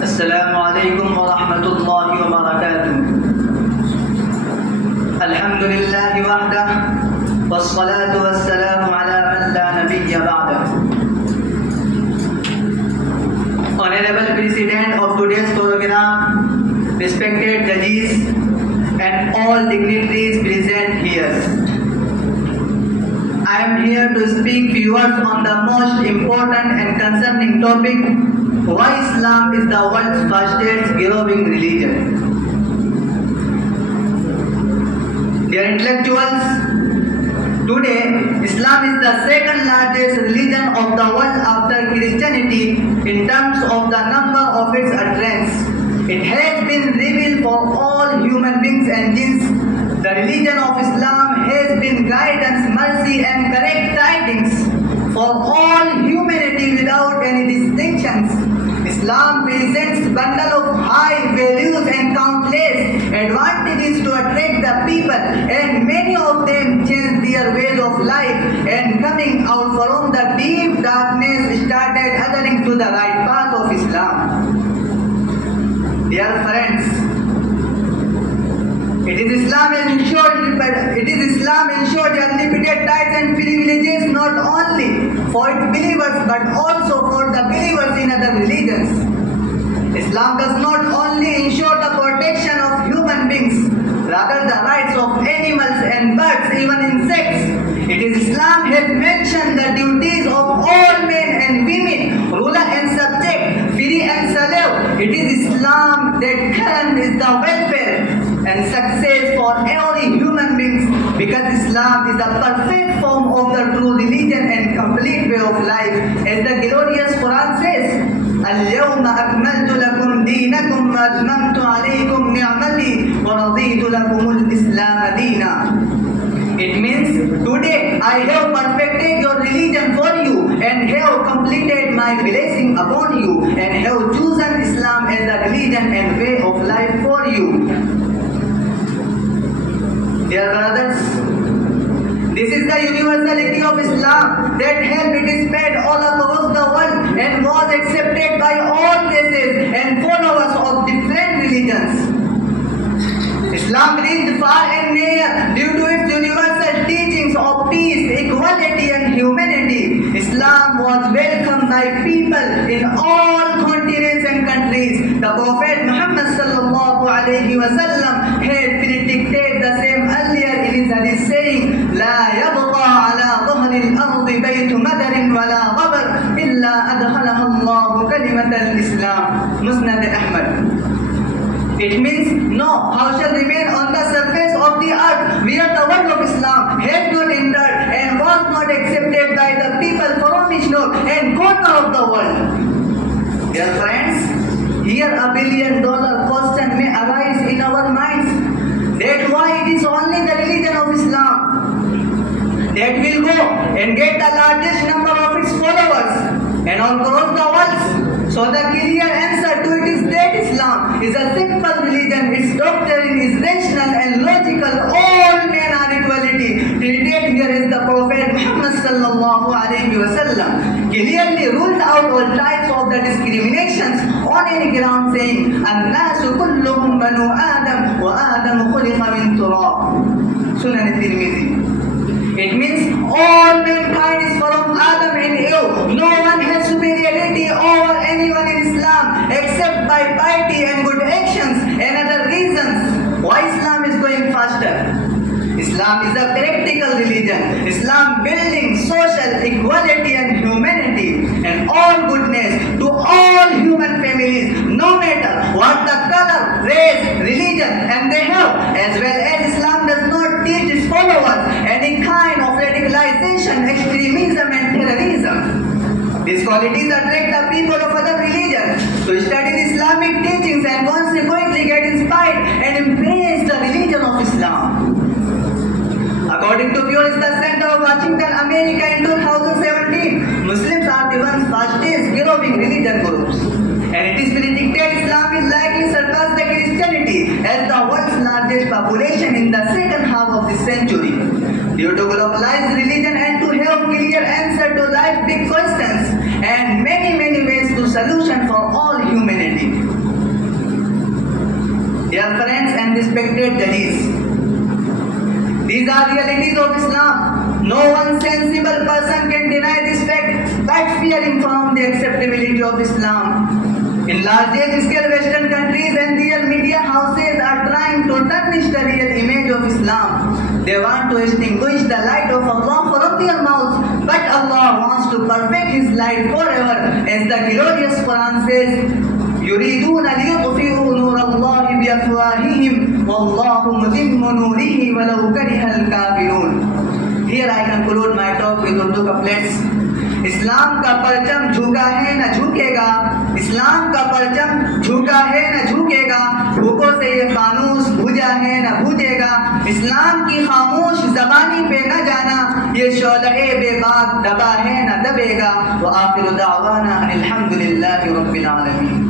Assalamualaikum warahmatullahi wabarakatuh. Alhamdulillah wahdah wassalatu wassalamu ala man la nabiyya ba'dah. Honorable President of today's program, respected judges and all dignitaries present here. I am here to speak few words on the most important and concerning topic, why Islam is the world's fastest growing religion. Dear intellectuals, today Islam is the second largest religion of the world after Christianity in terms of the number of its adherents. It has been revealed for all human beings and jinns. The religion of Islam has been guidance, mercy and correct tidings for all humanity without any distinctions. Islam presents a bundle of high values and countless advantages to attract the people, and many of them change their ways of life and coming out from the deep darkness started adhering to the right path of Islam. Dear friends, it is Islam ensured unlimited rights and privileges not only for its believers but also for the believers in other religions. Islam does not only ensure the protection of human beings, rather the rights of animals and birds, even insects. It is Islam has mentioned the duties of all men and women, ruler and subject, free and slave. It is Islam that guarantees the welfare and success for every human being, because Islam is the perfect form of the true religion and complete way of life. As the glorious Quran says, اليوم أكملت لكم دينكم وأتممت عليكم نعمتي ورضيت لكم الإسلام دينا. It means, today I have perfected your religion for you and have completed my blessing upon you and have chosen Islam as the religion and way of life for you. Dear brothers, this is the universality of Islam that has been spread all across the world and was accepted by all races and followers of different religions. Islam reached far and near due to its universal teachings of peace, equality and humanity. Islam was welcomed by people in all continents and countries. The Prophet Muhammad sallallahu alayhi wa sallam had predicted the same earlier in his hadith saying, لا يبقى على ظهر الأرض بيت مدر ولا غبر إلا أدخلها الله كلمة الإسلام. Musnad Ahmad. It means no house shall remain on the surface of the earth where the word of Islam has not entered and was not accepted by the people from each nook and corner of the world. Dear friends, here $1 billion question may arise in our minds, that why it is only the religion of Islam that will go and get the largest number of its followers and all across the world. So the clear answer to it is that Islam is a simple religion. Its doctrine is rational and logical. All men are equality. Treated here as the Prophet Muhammad sallallahu alayhi wa sallam clearly ruled out all types of the discriminations on any ground, saying, الناس كلهم بنو آدم وآدم خلق من تراب. Sunan al-Tirmidhi. It means all mankind is from Adam and Eve. No one has superiority over anyone in Islam except by piety and good actions and other reasons. Why Islam is going faster? Islam is a practical religion. Islam building social equality and humanity and all goodness to all human families, no matter what the color, race, religion and they have, as well as Islam does not teach its followers any kind of radicalization, extremism and terrorism. These qualities attract the people of other religions to study the Islamic teachings and consequently get inspired and embrace the religion of Islam. According to Pew Research Center of Washington, America in 2017, Muslims are the one's fastest growing religion groups. And it is predicted Islam will likely surpass the Christianity as the world's largest population in the second half of this century. Due to globalized religion and to have clear answer to life's big questions and many ways to solution for all humanity. No one sensible person can deny this fact, but fearing from the acceptability of Islam. In large scale Western countries and real media houses are trying to tarnish the real image of Islam. They want to extinguish the light of Allah from their mouths, but Allah wants to perfect His light forever, as the glorious Quran says, يريدون ليطفئوا نور الله بأفواههم والله متم نوره ولو كره الكافرون. Here I conclude my talk with Urdu couplets. इस्लाम का परचम झुका है न झुकेगा, इस्लाम का परचम झुका है न झुकेगा, भूखों से ये फानूस बुझा है न बुझेगा, इस्लाम की खामोश जबानी पे न जाना, ये शौलए बेबाक दबा है न दबेगा। व आखिर दावाना अल्हम्दुलिल्लाहि रब्बिल आलमीन।